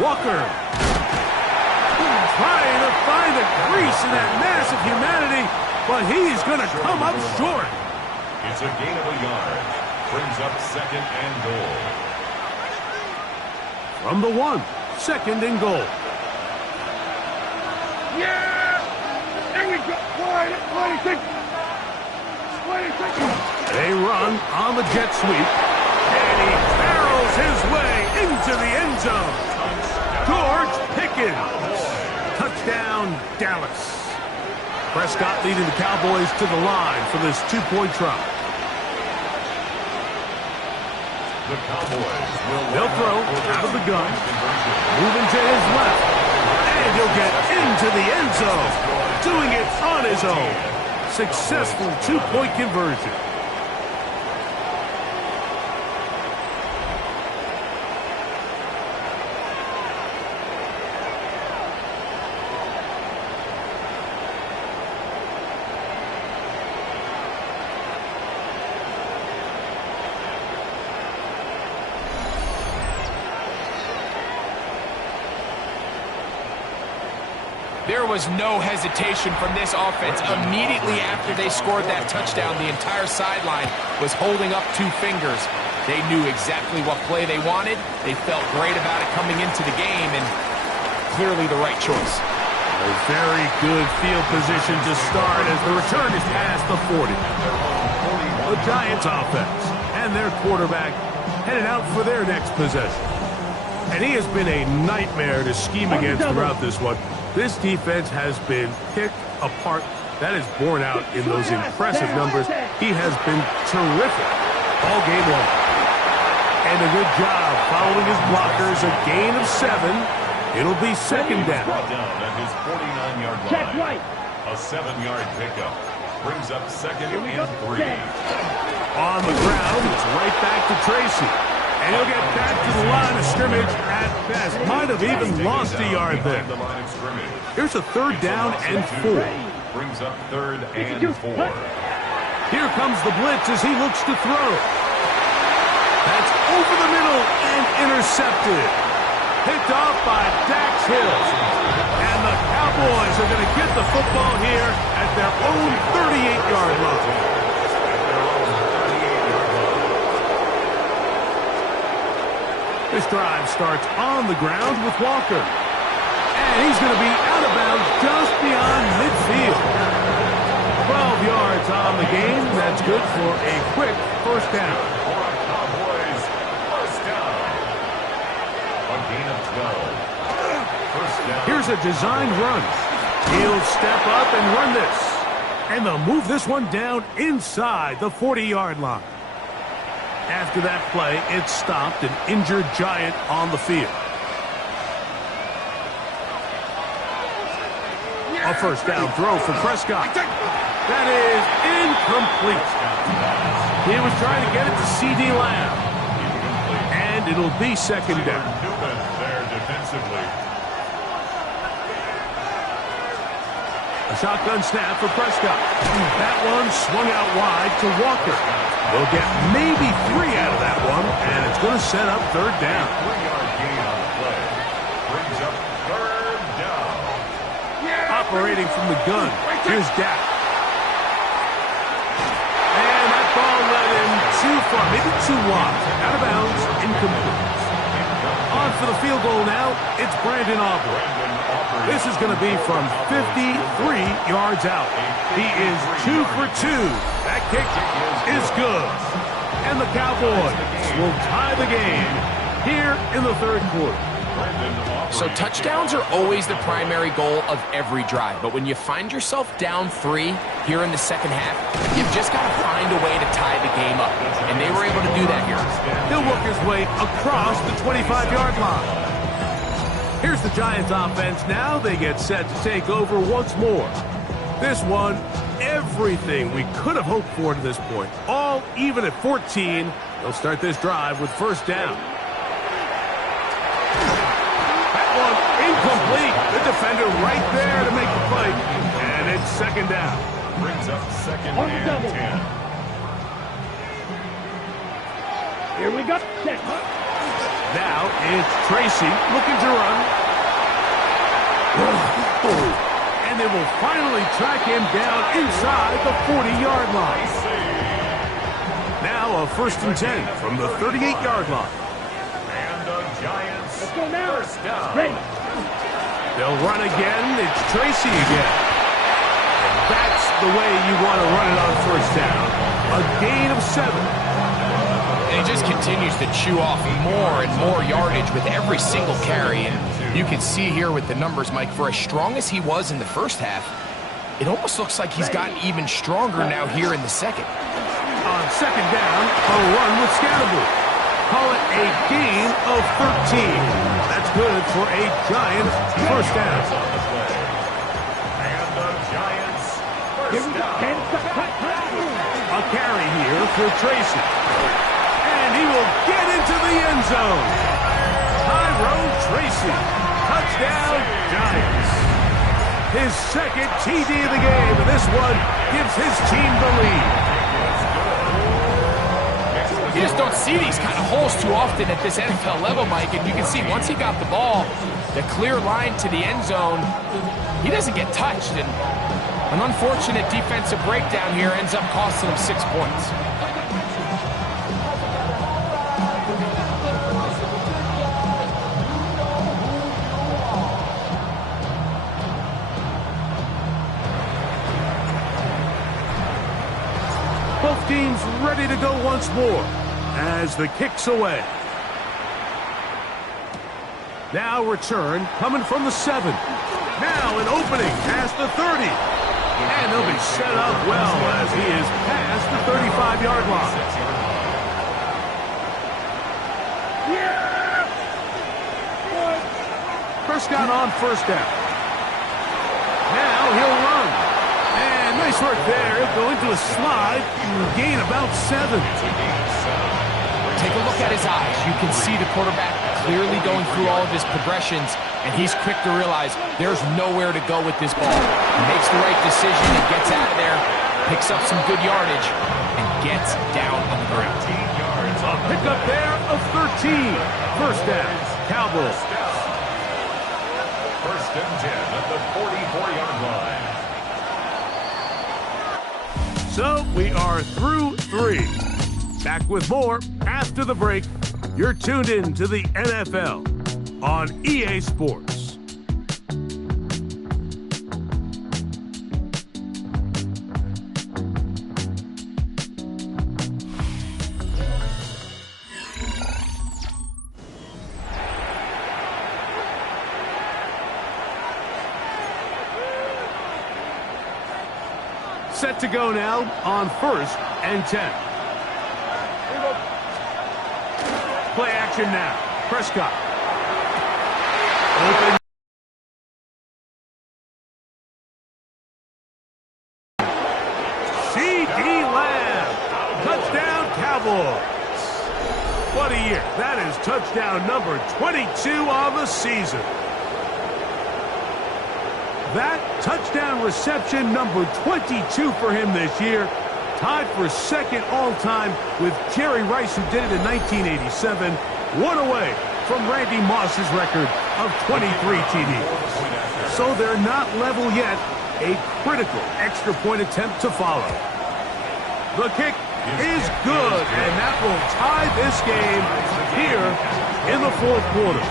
Walker trying to find the crease in that mass of humanity, but he's going to come up short. It's a gain of a yard. Brings up 2nd and goal. From the 1, 2nd and goal. Yeah! There we go. 20 seconds. They run on the jet sweep, and he barrels his way into the end zone. George Pickens. Touchdown, Dallas. Prescott leading the Cowboys to the line for this 2-point try. The Cowboys will They'll throw out of the gun, moving to his left, and he'll get into the end zone, doing it on his own. Successful 2-point conversion. There was no hesitation from this offense. Immediately after they scored that touchdown, the entire sideline was holding up 2 fingers. They knew exactly what play they wanted. They felt great about it coming into the game, and clearly the right choice. A very good field position to start as the return is past the 40. The Giants offense and their quarterback headed out for their next possession. And he has been a nightmare to scheme against throughout this one. This defense has been picked apart. That is borne out in those impressive numbers. He has been terrific all game long. And a good job following his blockers. A gain of 7. It'll be 2nd down. Brought down at his 49-yard line. Check right. A 7-yard pickup. Brings up 2nd and 3. On the ground, it's right back to Tracy. And he'll get back to the line of scrimmage at best. Might have even lost a yard there. Here's a 3rd down and 4. Brings up 3rd and 4. Here comes the blitz as he looks to throw. That's over the middle and intercepted. Picked off by Dax Hill. And the Cowboys are going to get the football here at their own 38-yard line. This drive starts on the ground with Walker. And he's going to be out of bounds just beyond midfield. 12 yards on the game. That's good for a quick 1st down. Cowboys, 1st down. A gain of 12. 1st down. Here's a designed run. He'll step up and run this. And they'll move this one down inside the 40-yard line. After that play, it stopped an injured Giant on the field. A 1st down throw for Prescott. That is incomplete. He was trying to get it to C.D. Lamb. And it'll be 2nd down. There defensively. A shotgun snap for Prescott. That one swung out wide to Walker. They'll get maybe 3 out of that one, and it's going to set up 3rd down. 3-yard gain on the play. Brings up 3rd down. Operating from the gun, here's Dak. And that ball led him too far, maybe too wide. Out of bounds, incomplete. On for the field goal now, it's Brandon Aubrey. This is going to be from 53 yards out. He is 2 for 2. That kick is good. And the Cowboys will tie the game here in the 3rd quarter. So touchdowns are always the primary goal of every drive. But when you find yourself down 3 here in the 2nd half, you've just got to find a way to tie the game up. And they were able to do that here. He'll work his way across the 25-yard line. Here's the Giants offense now. They get set to take over once more. This one, everything we could have hoped for to this point. All even at 14. They'll start this drive with 1st down. That one incomplete. The defender right there to make the play. And it's 2nd down. Brings up 2nd and 10. Here we go. Check. Now it's Tracy looking to run. And they will finally track him down inside the 40-yard line. Now a 1st and 10 from the 38-yard line. And the Giants first down. They'll run again. It's Tracy again. That's the way you want to run it on 1st down. A gain of 7. And he just continues to chew off more and more yardage with every single carry. And you can see here with the numbers, Mike, for as strong as he was in the first half, it almost looks like he's gotten even stronger now here in the second. On 2nd down, a run with Scatterby. Call it a gain of 13. That's good for a Giants 1st down. And the Giants first down. A carry here for Tracy. And he will get into the end zone. Tyrone Tracy. Touchdown, Giants. His 2nd TD of the game, and this one gives his team the lead. You just don't see these kind of holes too often at this NFL level, Mike. And you can see once he got the ball, the clear line to the end zone, he doesn't get touched. And an unfortunate defensive breakdown here ends up costing him 6 points. Both teams ready to go once more as the kick's away. Now return coming from the 7. Now an opening past the 30. And they'll be set up well as he is past the 35-yard line. Prescott on 1st down. Now he'll run. And nice work there. He'll go into a slide and gain about 7. Take a look at his eyes. You can see the quarterback clearly going through all of his progressions, and he's quick to realize there's nowhere to go with this ball. He makes the right decision and gets out of there, picks up some good yardage, and gets down on the ground. A pickup there of 13. 1st down, Cowboys. 1st and 10 at the 44-yard line. So we are through 3. Back with more after the break. You're tuned in to the NFL on EA Sports. Set to go now on 1st and 10. Play action now. Prescott. Open. C.D. Lamb. Touchdown, Cowboys. What a year. That is touchdown number 22 on the season. That touchdown reception number 22 for him this year. Tied for 2nd all-time with Jerry Rice, who did it in 1987. One away from Randy Moss's record of 23 TDs. So they're not level yet. A critical extra point attempt to follow. The kick is good, and that will tie this game here in the 4th quarter.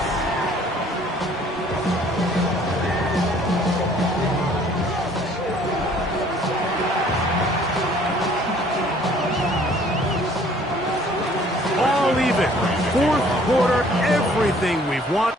All even. 4th quarter, everything we've wanted.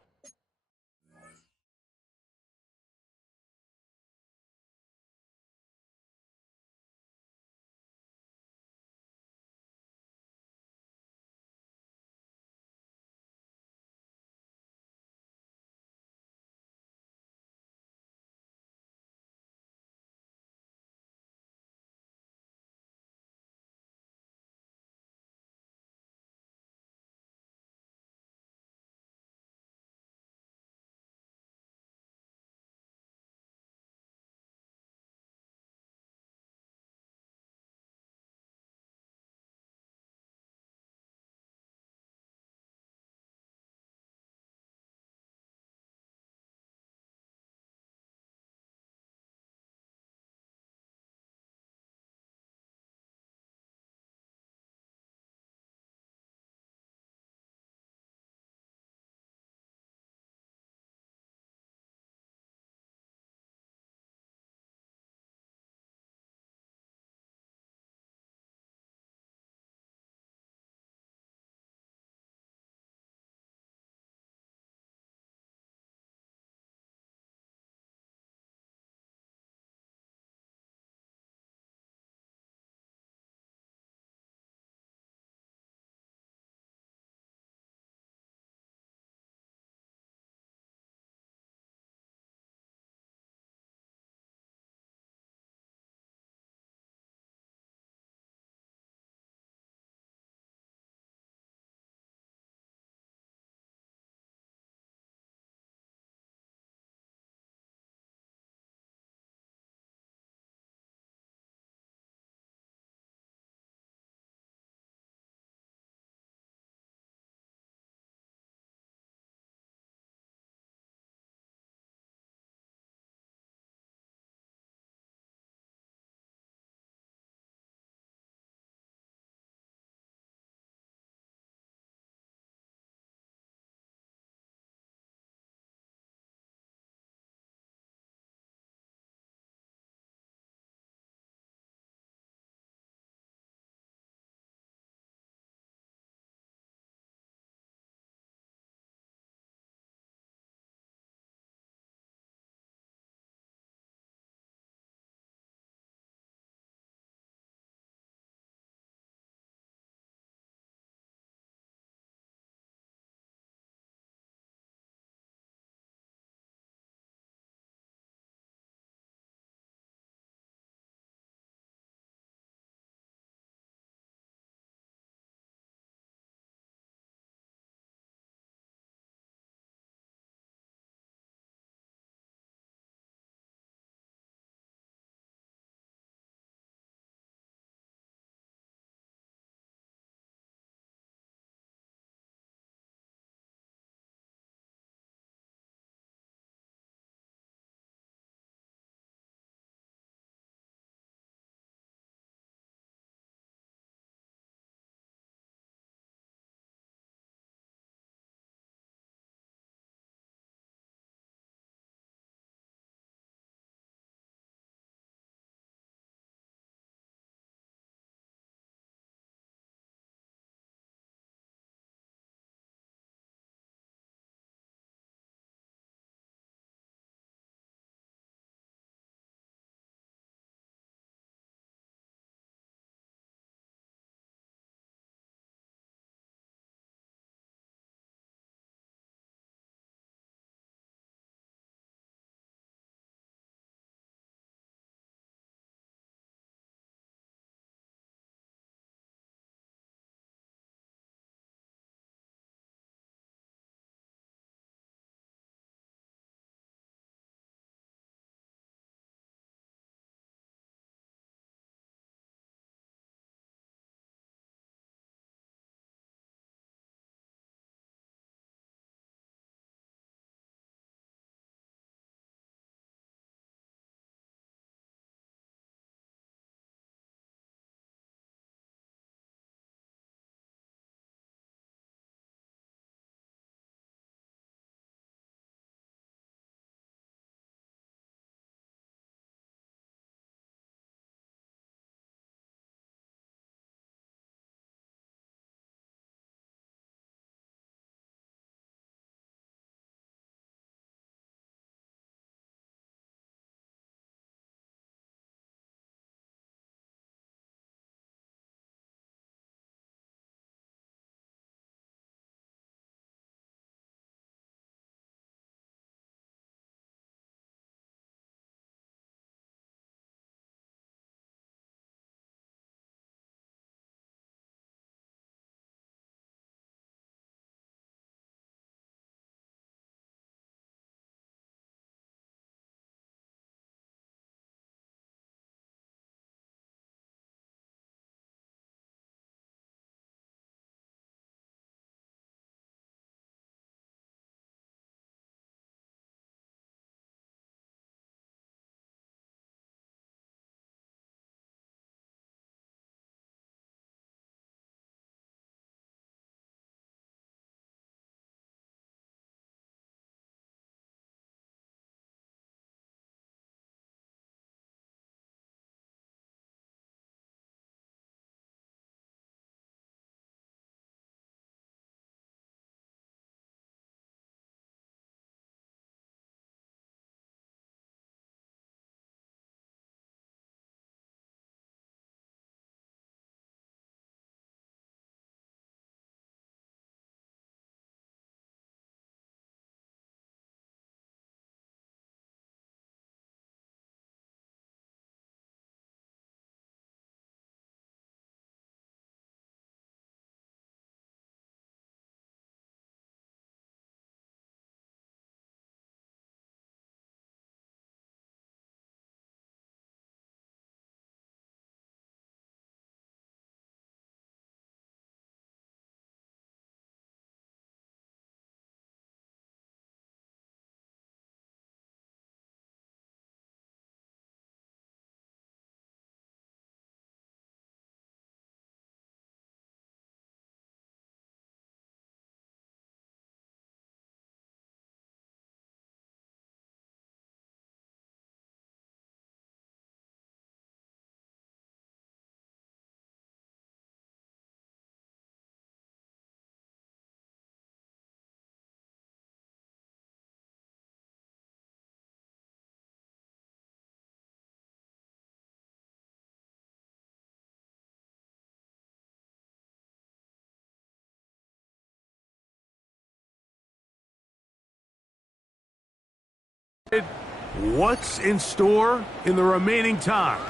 What's in store in the remaining time?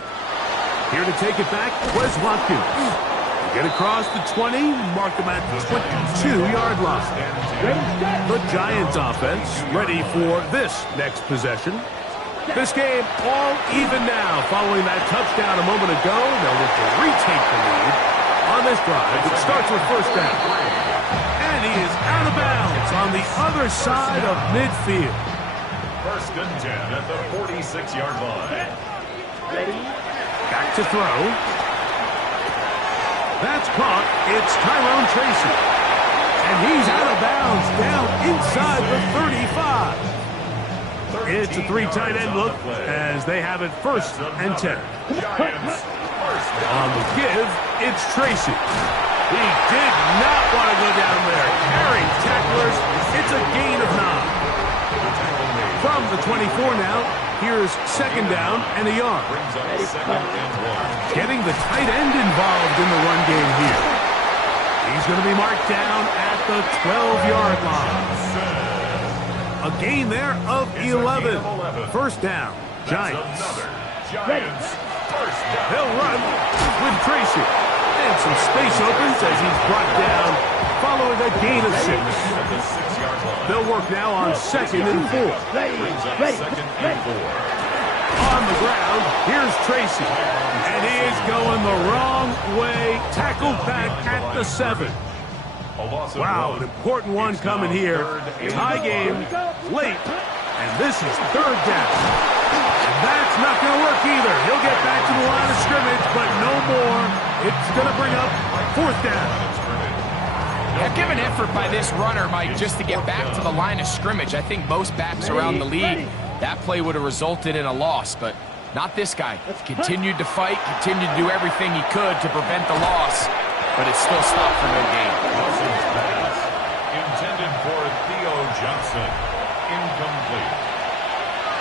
Here to take it back, Wes Watkins. Get across the 20, mark them at the 22-yard line. The Giants offense ready for this next possession. This game all even now following that touchdown a moment ago. They'll look to retake the lead on this drive. It starts with first down. And he is out of bounds on the other side of midfield. First and 10 at the 46-yard line. Back to throw. That's caught. It's Tyrone Tracy. And he's out of bounds down inside the 35. It's a three tight end look as they have it first and 10. On the give, it's Tracy. He did not want to go down there. Carrying tacklers. It's a gain of 9. From the 24 now, here's second down and a yard. Getting the tight end involved in the run game here. He's going to be marked down at the 12-yard line. A gain there of 11. First down, Giants. He'll run with Tracy. And some space opens as he's brought down following a gain of 6. They'll work now on second and 4. On the ground, here's Tracy. And he is going the wrong way. Tackled back at the 7. Wow, an important one coming here. Tie game, late, and this is third down. And that's not going to work either. He'll get back to the line of scrimmage, but no more. It's going to bring up fourth down. Give an effort by this runner, Mike, just to get back to the line of scrimmage. I think most backs around the league, that play would have resulted in a loss, but not this guy. Continued to fight, continued to do everything he could to prevent the loss, but it still stopped for no gain. Intended for Theo Johnson. Incomplete.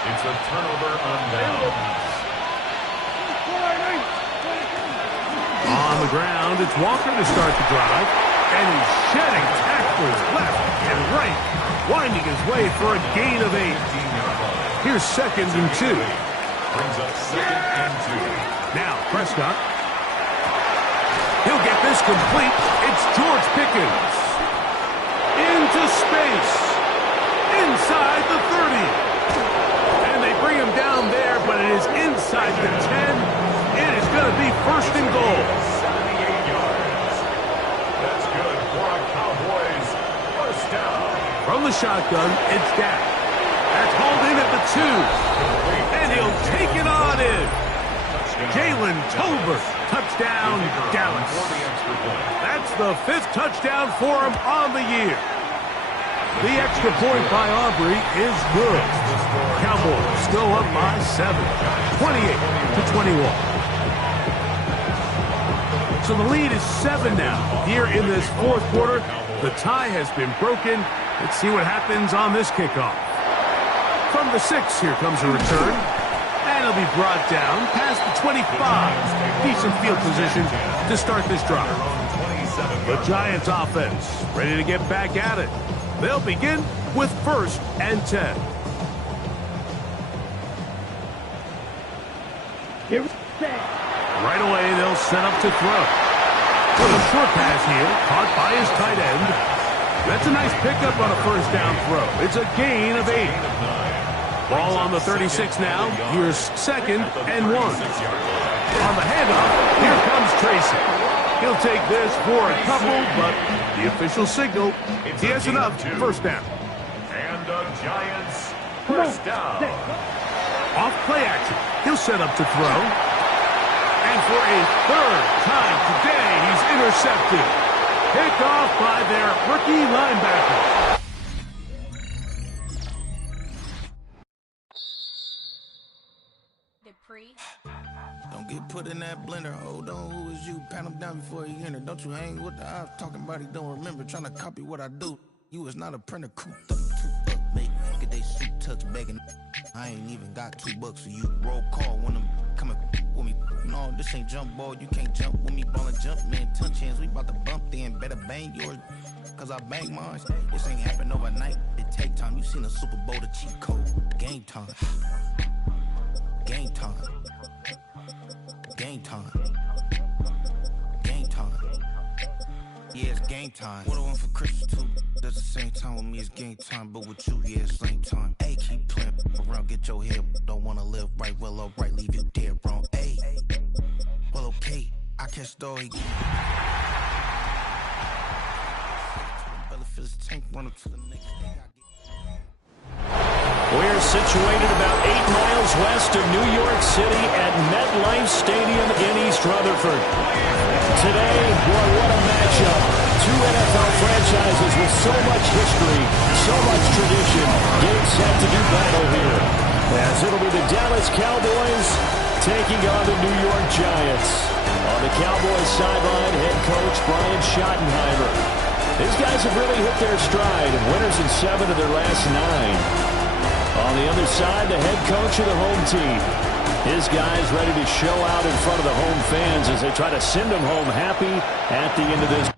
It's a turnover on downs. On the ground, it's Walker to start the drive. And he's shedding tacklers left and right, winding his way for a gain of 8. Here's second and 2. Brings up second and 2. Now, Prescott. He'll get this complete. It's George Pickens. Into space. Inside the 30. And they bring him down there, but it is inside the 10. It is going to be first and goal. 78 yards. That's good for a Cowboys first down. From the shotgun, it's Dak. That's hauled in at the 2. And he'll take it on in. Jalen Tolbert. Touchdown, Dallas. That's the 5th touchdown for him on the year. The extra point by Aubrey is good. Cowboys still up by 7, 28-21. So the lead is 7 now. Here in this fourth quarter, the tie has been broken. Let's see what happens on this kickoff. From the 6, here comes a return. And he'll be brought down past the 25. Decent field position to start this drive. The Giants offense ready to get back at it. They'll begin with first and 10. Right away, they'll set up to throw. With a short pass here, caught by his tight end. That's a nice pickup on a first down throw. It's a gain of 8. Ball on the 36 now. Here's second and 1. On the handoff, here comes Tracy. He'll take this for a couple, but the official signal, he has enough. First down. And the Giants first down. Off play action. He'll set up to throw. And for a third time today, he's intercepted. Picked off by their rookie linebacker. Don't get put in that blender. Hold on, who is you? Pat him down before he enter. Don't you hang with the ops talking about he don't remember. Trying to copy what I do. You is not a printer. Cooped up, make they suit tucks begging. I ain't even got $2 for you. Roll call when I'm coming with me. No, this ain't jump ball. You can't jump with me. Ballin' jump, man. Touch hands. We bout to bump then. Better bang yours, cause I bang mine. This ain't happen overnight. It take time. You seen a Super Bowl, the cheat code. Game time. Game time. Game time. Game time. Yeah, it's game time. What I want for Christmas too? At the same time with me, it's game time. But with you, yeah, it's lame time. Hey, keep playing around, get your head. Don't wanna live right, well, alright, leave you dead wrong. Hey, well, okay, I catch the dog. Belly fill his tank, run up to the next thing I get. We're situated about 8 miles west of New York City at MetLife Stadium in East Rutherford. Today, boy, what a matchup. Two NFL franchises with so much history, so much tradition, getting set to do battle here. As it'll be the Dallas Cowboys taking on the New York Giants. On the Cowboys sideline, head coach Brian Schottenheimer. These guys have really hit their stride, winners in 7 of their last 9. On the other side, the head coach of the home team. His guys ready to show out in front of the home fans as they try to send them home happy at the end of this.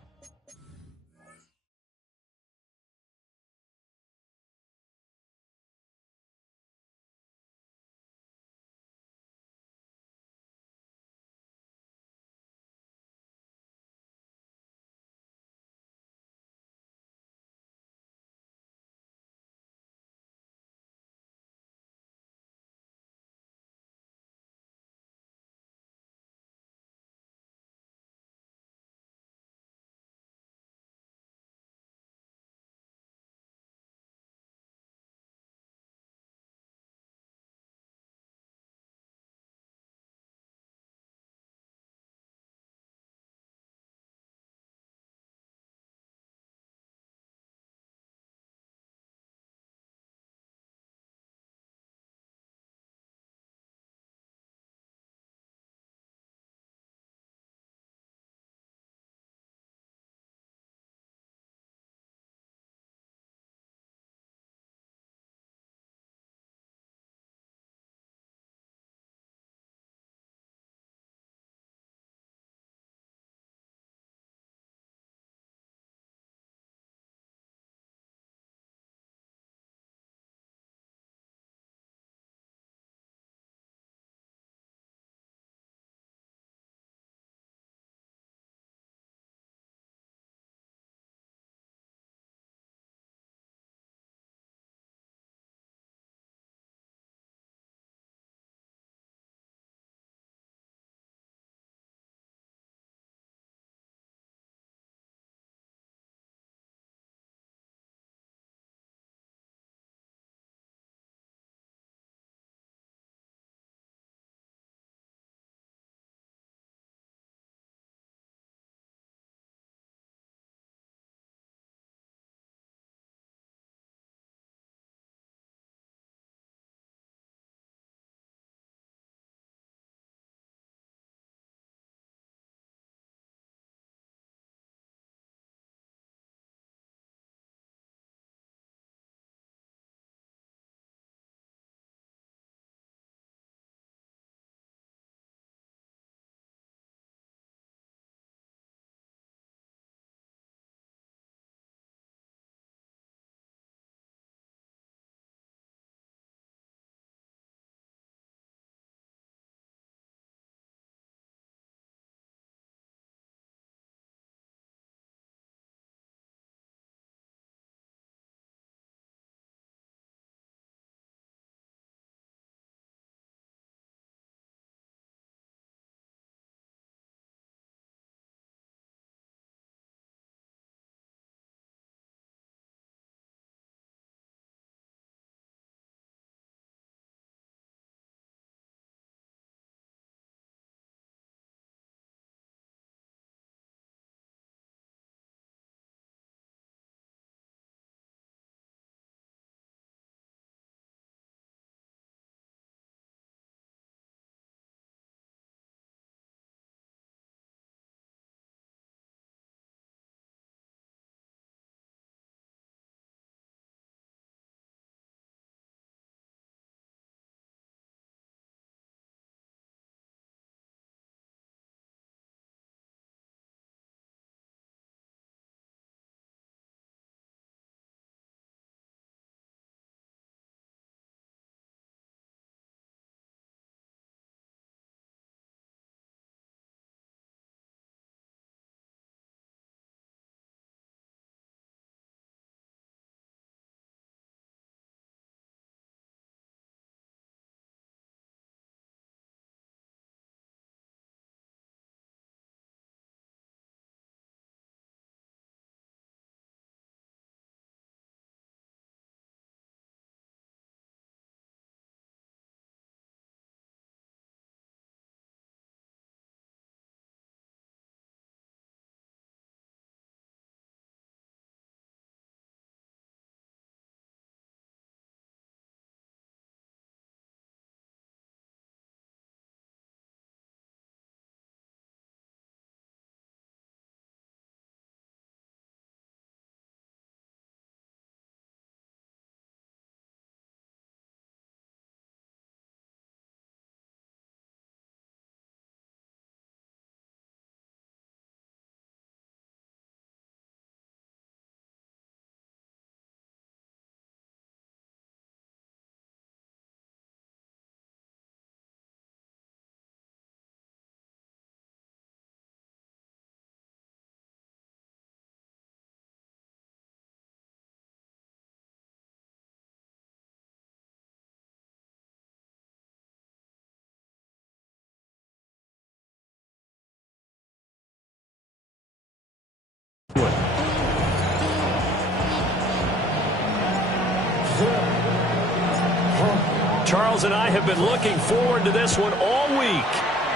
Charles and I have been looking forward to this one all week,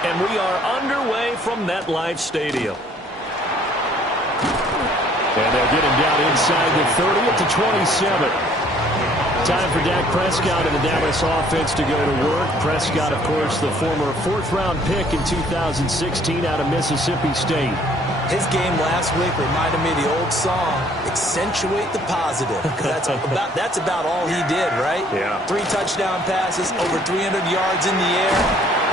and we are underway from MetLife Stadium. And they'll get him down inside the 30 at the 27. Time for Dak Prescott and the Dallas offense to go to work. Prescott, of course, the former fourth-round pick in 2016 out of Mississippi State. His game last week reminded me of the old song, accentuate the positive. Because that's about all he did, right? Yeah. 3 touchdown passes, over 300 yards in the air.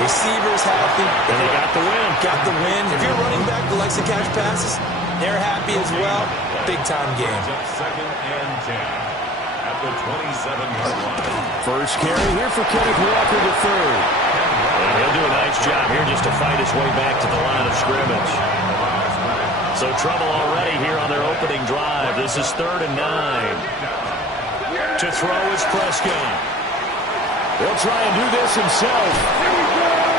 Receivers healthy. And they got the win. Got the win. If you're running back who likes to catch passes, they're happy as well. Big-time game. Second and 10 at the 27-yard line. First carry here for Kenneth Walker the third. And he'll do a nice job here just to fight his way back to the line of scrimmage. So trouble already here on their opening drive. This is 3rd and 9. To throw is Prescott. He'll try and do this himself.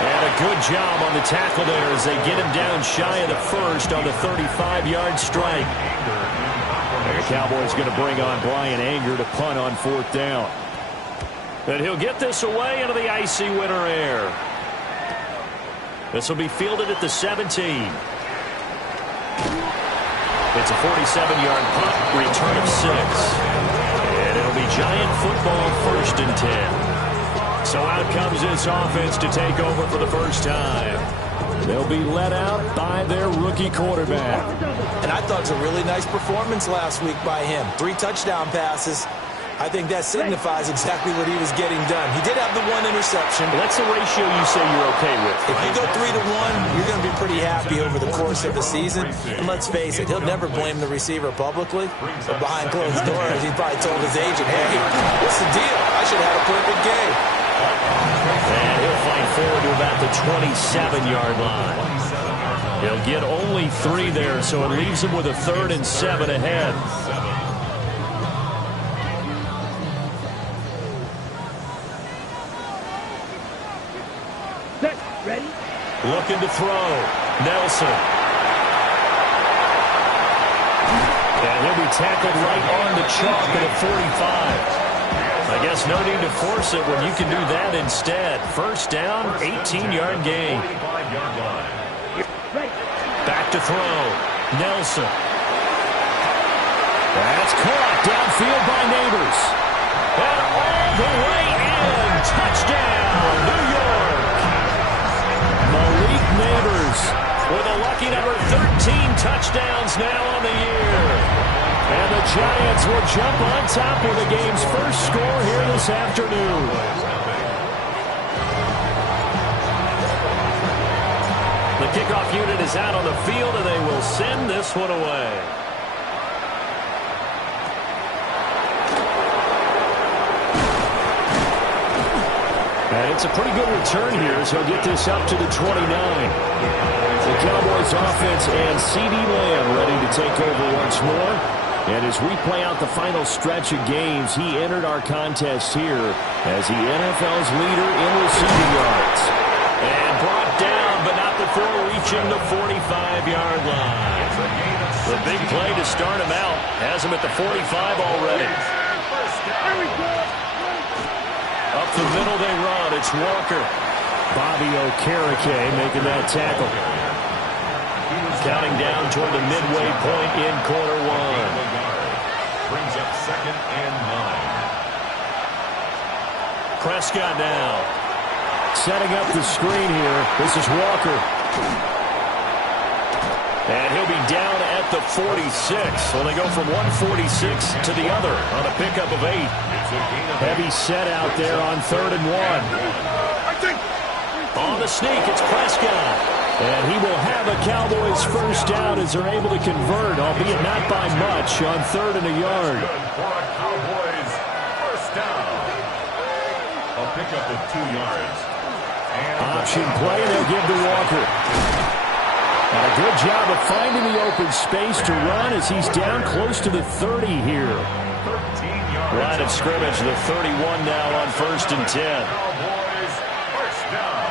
And a good job on the tackle there as they get him down shy of the first on the 35-yard strike. And the Cowboys going to bring on Brian Anger to punt on 4th down. And he'll get this away into the icy winter air. This will be fielded at the 17. It's a 47-yard punt, return of 6. And it'll be Giant football, 1st and 10. So out comes this offense to take over for the first time. They'll be let out by their rookie quarterback. And I thought it was a really nice performance last week by him. 3 touchdown passes. I think that signifies exactly what he was getting done. He did have the 1 interception. That's the ratio you say you're okay with. If you go 3 to 1, you're going to be pretty happy over the course of the season. And let's face it, he'll never blame the receiver publicly. But behind closed doors, he probably told his agent, hey, what's the deal? I should have had a perfect game. And he'll fight forward to about the 27-yard line. He'll get only 3 there, so it leaves him with a 3rd and 7 ahead. Ready? Looking to throw. Nelson. And he'll be tackled right on the chalk at 45. I guess no need to force it when you can do that instead. First down, 18-yard gain. Back to throw. Nelson. That's caught downfield by Neighbors. And all the way in. Touchdown, New York. Malik Neighbors with a lucky number 13 touchdowns now on the year. And the Giants will jump on top with the game's first score here this afternoon. The kickoff unit is out on the field, and they will send this one away. And it's a pretty good return here as he'll get this up to the 29. The Cowboys offense and C.D. Lamb ready to take over once more. And as we play out the final stretch of games, he entered our contest here as the NFL's leader in receiving yards. And brought down, but not before reaching the 45-yard line. The big play to start him out has him at the 45 already. Up the middle they run. It's Walker. Bobby Okereke making that tackle. Counting down toward the midway point in quarter 1. Brings up 2nd and 9. Prescott now. Setting up the screen here. This is Walker. And he'll be down at the 46. So they go from 146 to the other on a pickup of 8. Heavy set out there on 3rd and 1. On the sneak, it's Prescott. And he will have a Cowboys first down as they're able to convert, albeit not by much, on 3rd and a yard. For a Cowboys first down. A pickup of 2 yards. Option play, and they'll give to Walker. And a good job of finding the open space to run as he's down close to the 30 here. 13 yards. Line of scrimmage, the 31 now on 1st and 10. Cowboys first down.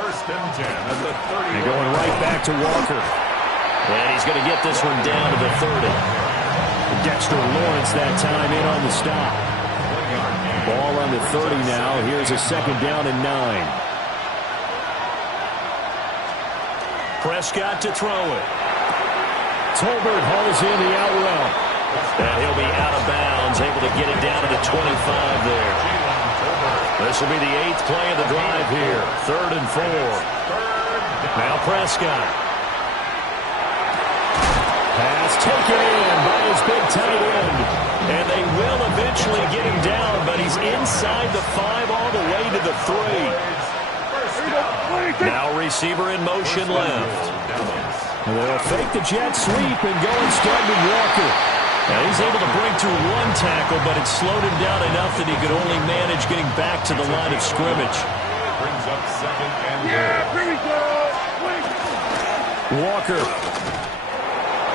1st and 10 at the 30. They're going right back to Walker. And he's going to get this one down to the 30. Dexter Lawrence that time in on the stop. 1 yard gain. Ball down to 30 now. Here's a 2nd down and 9. Prescott to throw it. Tolbert hauls in the out route. And he'll be out of bounds, able to get it down to the 25 there. This will be the 8th play of the drive here. 3rd and 4. Now Prescott. Pass taken in by his big tight end. And they will eventually get him down, but he's inside the 5 all the way to the 3. Now receiver in motion left. They'll fake the jet sweep and go instead with Walker. Now he's able to break through 1 tackle, but it slowed him down enough that he could only manage getting back to the line of scrimmage. Brings up 2nd and 3. Yeah, here we go. Walker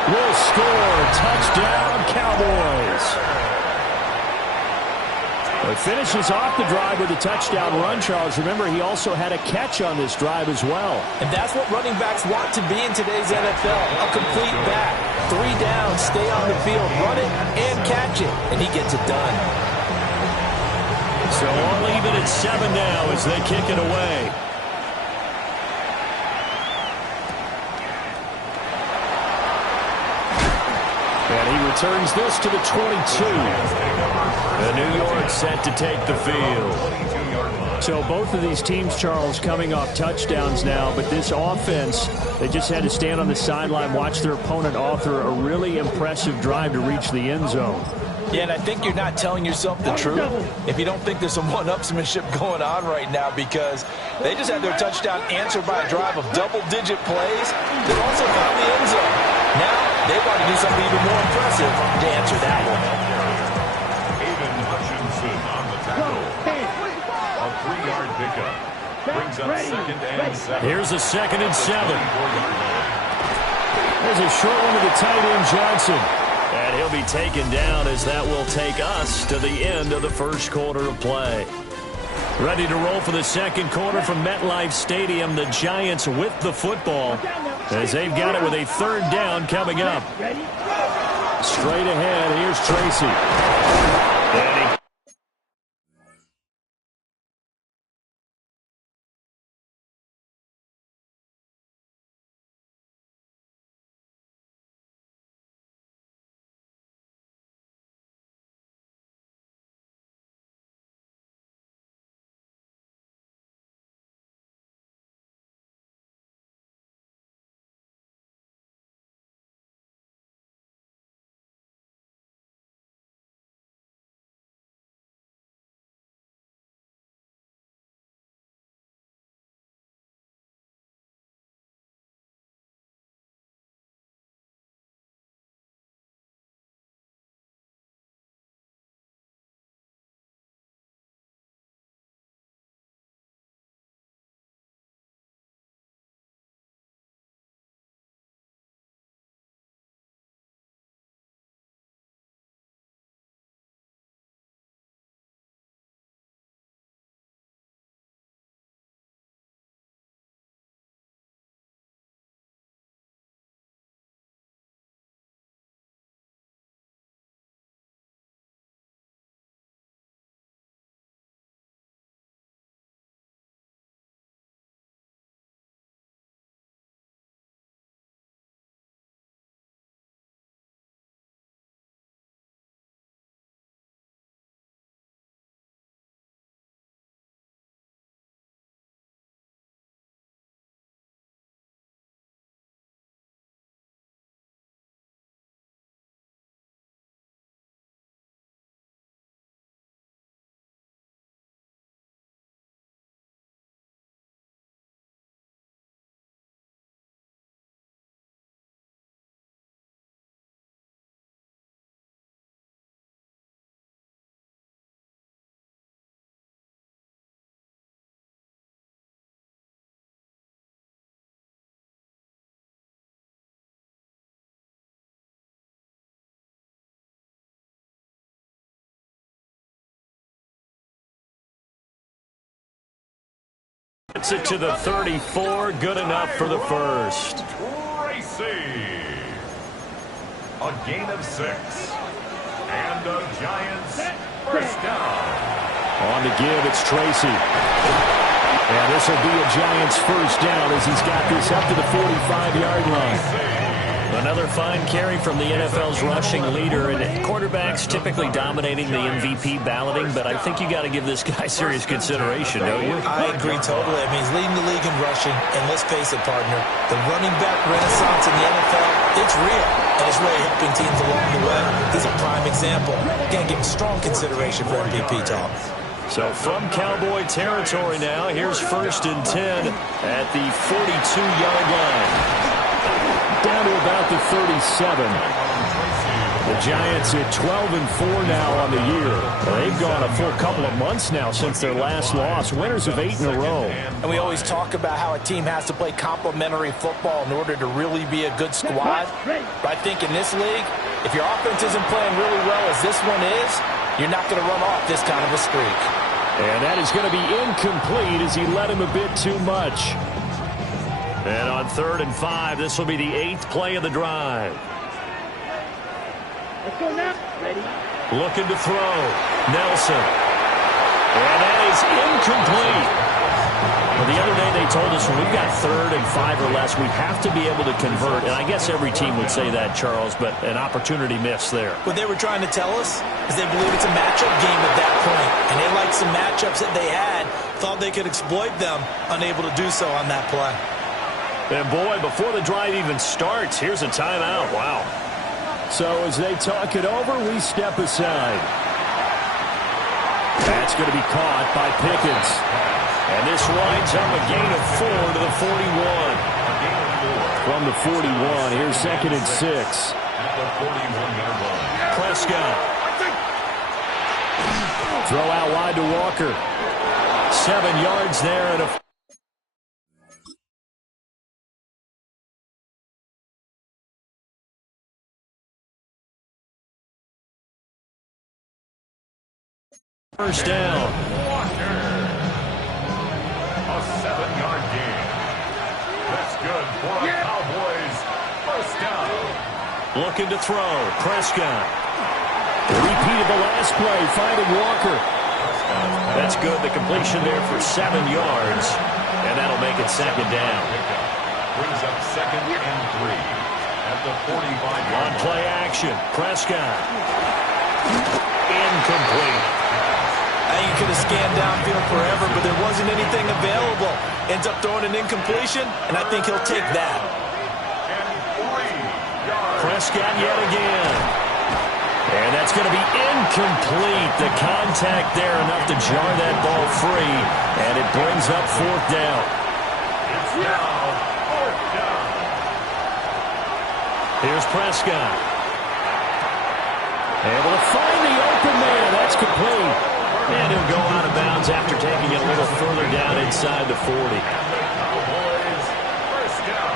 will score. Touchdown, Cowboys. It finishes off the drive with a touchdown run, Charles. Remember, he also had a catch on this drive as well. And that's what running backs want to be in today's NFL. A complete back. 3 down, stay on the field, run it, and catch it. And he gets it done. So all even at 7 now as they kick it away. And he returns this to the 22. And New York set to take the field. So both of these teams, Charles, coming off touchdowns now, but this offense, they just had to stand on the sideline, watch their opponent author a really impressive drive to reach the end zone. Yeah, and I think you're not telling yourself the truth if you don't think there's some one-upsmanship going on right now, because they just had their touchdown answered by a drive of double-digit plays that also found the end zone. Now they want to do something even more impressive to answer that one. Aiden Hutchinson on the tackle. A 3-yard pickup. Brings up 2nd and 7. Here's a 2nd and 7. There's a short one to the tight end, Johnson. And he'll be taken down as that will take us to the end of the first quarter of play. Ready to roll for the second quarter from MetLife Stadium. The Giants with the football as they've got it with a 3rd down coming up. Straight ahead, here's Tracy. And he gets it to the 34. Good enough for the first. Tracy. A gain of 6. And the Giants first down. On the give, it's Tracy. And this will be a Giants first down as he's got this up to the 45-yard line. Another fine carry from the NFL's rushing leader, and quarterbacks typically dominating the MVP balloting, but I think you got to give this guy serious consideration, don't you? I agree totally. I mean, he's leading the league in rushing, and let's face it, partner, the running back renaissance in the NFL, it's real, and it's really helping teams along the way. He's a prime example. Again, give him strong consideration for MVP talk. So from Cowboy territory now, here's 1st and 10 at the 42-yard line. Down to about the 37. The Giants at 12-4 now on the year. They've gone a full couple of months now since their last loss. Winners of 8 in a row. And we always talk about how a team has to play complementary football in order to really be a good squad. But I think in this league, if your offense isn't playing really well as this one is, you're not going to run off this kind of a streak. And that is going to be incomplete as he led him a bit too much. And on 3rd and 5, this will be the 8th play of the drive. Let's go now. Ready? Looking to throw. Nelson. And that is incomplete. Well, the other day they told us when we've got 3rd and 5 or less, we have to be able to convert. And I guess every team would say that, Charles, but an opportunity missed there. What they were trying to tell us is they believe it's a matchup game at that point. And they liked some matchups that they had, thought they could exploit them, unable to do so on that play. And boy, before the drive even starts, here's a timeout. Wow. So as they talk it over, we step aside. That's going to be caught by Pickens. And this winds up a gain of 4 to the 41. From the 41, here's 2nd and 6. Prescott. Throw out wide to Walker. 7 yards there and a first down. A 7-yard gain. That's good for a Cowboys first down. Looking to throw. Prescott. Repeated the last play, finding Walker. That's good. The completion there for 7 yards. And that'll make it 2nd down. Brings up 2nd and 3 at the 45-yard On play action. Prescott. Incomplete. I think he could have scanned downfield forever, but there wasn't anything available. Ends up throwing an incompletion, and I think he'll take that. Prescott yet again. And that's going to be incomplete. The contact there enough to jar that ball free, and it brings up 4th down. It's now 4th down. Here's Prescott. Able to find the open man. That's complete. And he'll go out of bounds after taking it a little further down inside the 40. Cowboys first down.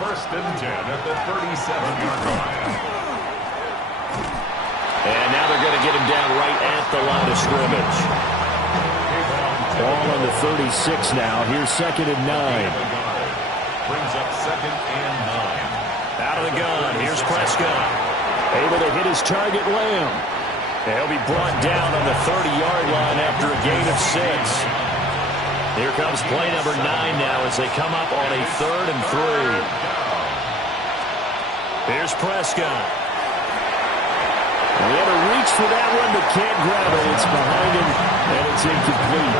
1st and 10 at the 37-yard line. And now they're going to get him down right at the line of scrimmage. Ball on the 36 now. Here's 2nd and 9. Brings up 2nd and 9. Out of the gun. Here's Prescott. Able to hit his target, Lamb. And he'll be brought down on the 30-yard line after a gain of 6. Here comes play number 9 now as they come up on a 3rd and 3. Here's Prescott. And he had to reach for that one, but can't grab it. It's behind him, and it's incomplete.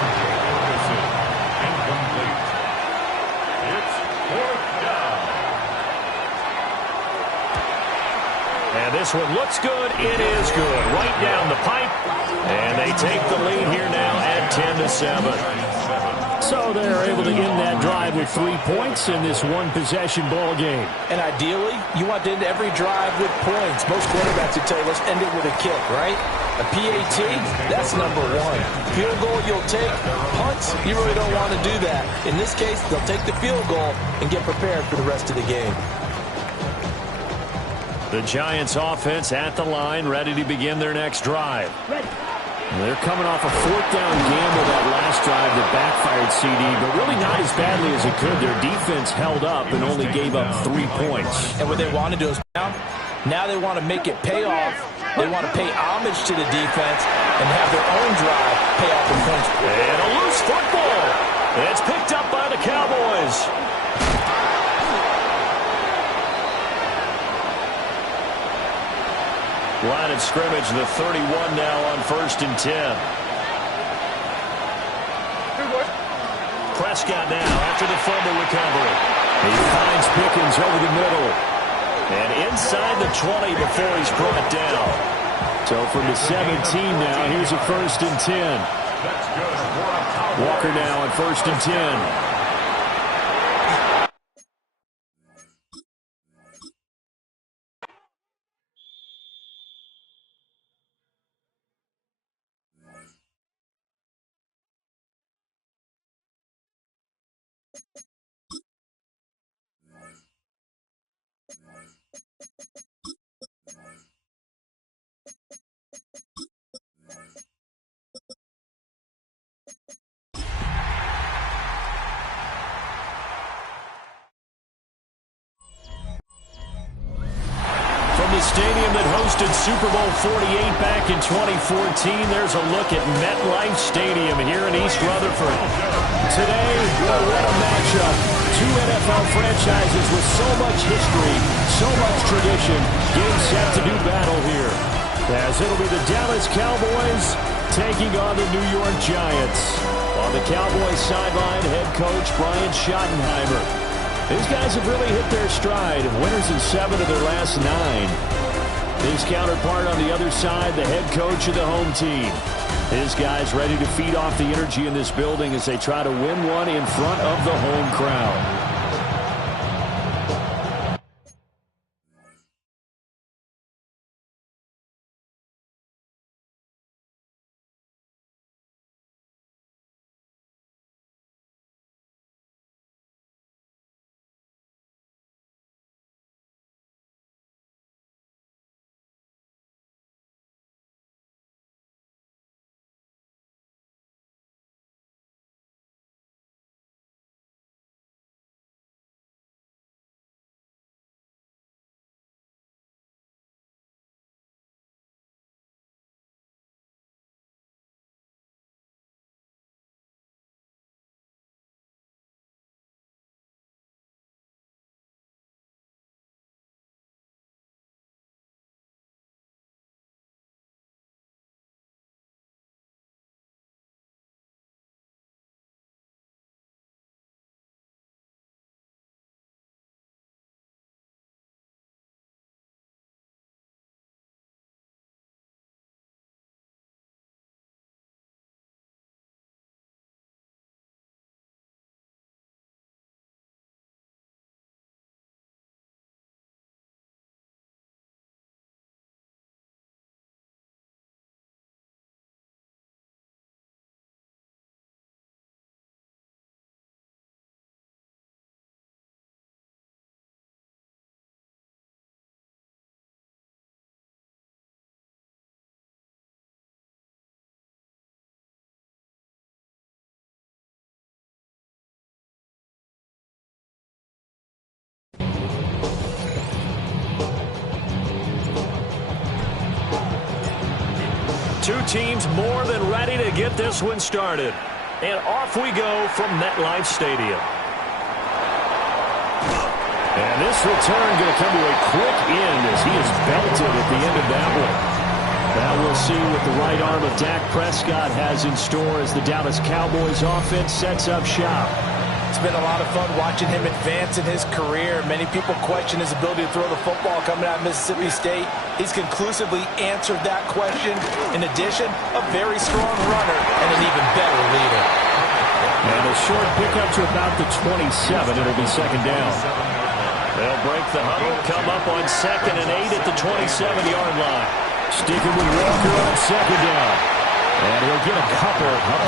Incomplete. It's 4th down. And this one looks good. It is good. Right down the pipe. And they take the lead here now at 10-7. So they're able to end that drive with 3 points in this one-possession ball game. And ideally, you want to end every drive with points. Most quarterbacks would tell you, let's end it with a kick, right? A PAT, that's number 1. Field goal, you'll take. Punts, you really don't want to do that. In this case, they'll take the field goal and get prepared for the rest of the game. The Giants offense at the line, ready to begin their next drive. They're coming off a 4th down gamble that last drive that backfired CD, but really not as badly as it could. Their defense held up and only gave up 3 points. And what they want to do is now they want to make it pay off They want to pay homage to the defense and have their own drive pay off the points. And a loose football. It's picked up by the Cowboys. Line of scrimmage, the 31 now on 1st and 10. Prescott now after the fumble recovery. He finds Pickens over the middle. And inside the 20 before he's brought down. So from the 17 now, here's a 1st and 10. Walker now on 1st and 10. Stadium that hosted Super Bowl 48 back in 2014. There's a look at MetLife Stadium here in East Rutherford. Today, what a matchup. Two NFL franchises with so much history, so much tradition, getting set to do battle here. As it'll be the Dallas Cowboys taking on the New York Giants. On the Cowboys sideline, head coach Brian Schottenheimer. These guys have really hit their stride, winners in 7 of their last 9. His counterpart on the other side, the head coach of the home team. His guys ready to feed off the energy in this building as they try to win one in front of the home crowd. Two teams more than ready to get this one started. And off we go from MetLife Stadium. And this return going to come to a quick end as he is belted at the end of that one. Now we'll see what the right arm of Dak Prescott has in store as the Dallas Cowboys offense sets up shop. It's been a lot of fun watching him advance in his career. Many people question his ability to throw the football coming out of Mississippi State. He's conclusively answered that question. In addition, a very strong runner and an even better leader. And a short pickup to about the 27. It'll be second down. They'll break the huddle, come up on 2nd and 8 at the 27-yard line. Sticking with Walker on second down. And he'll get a couple up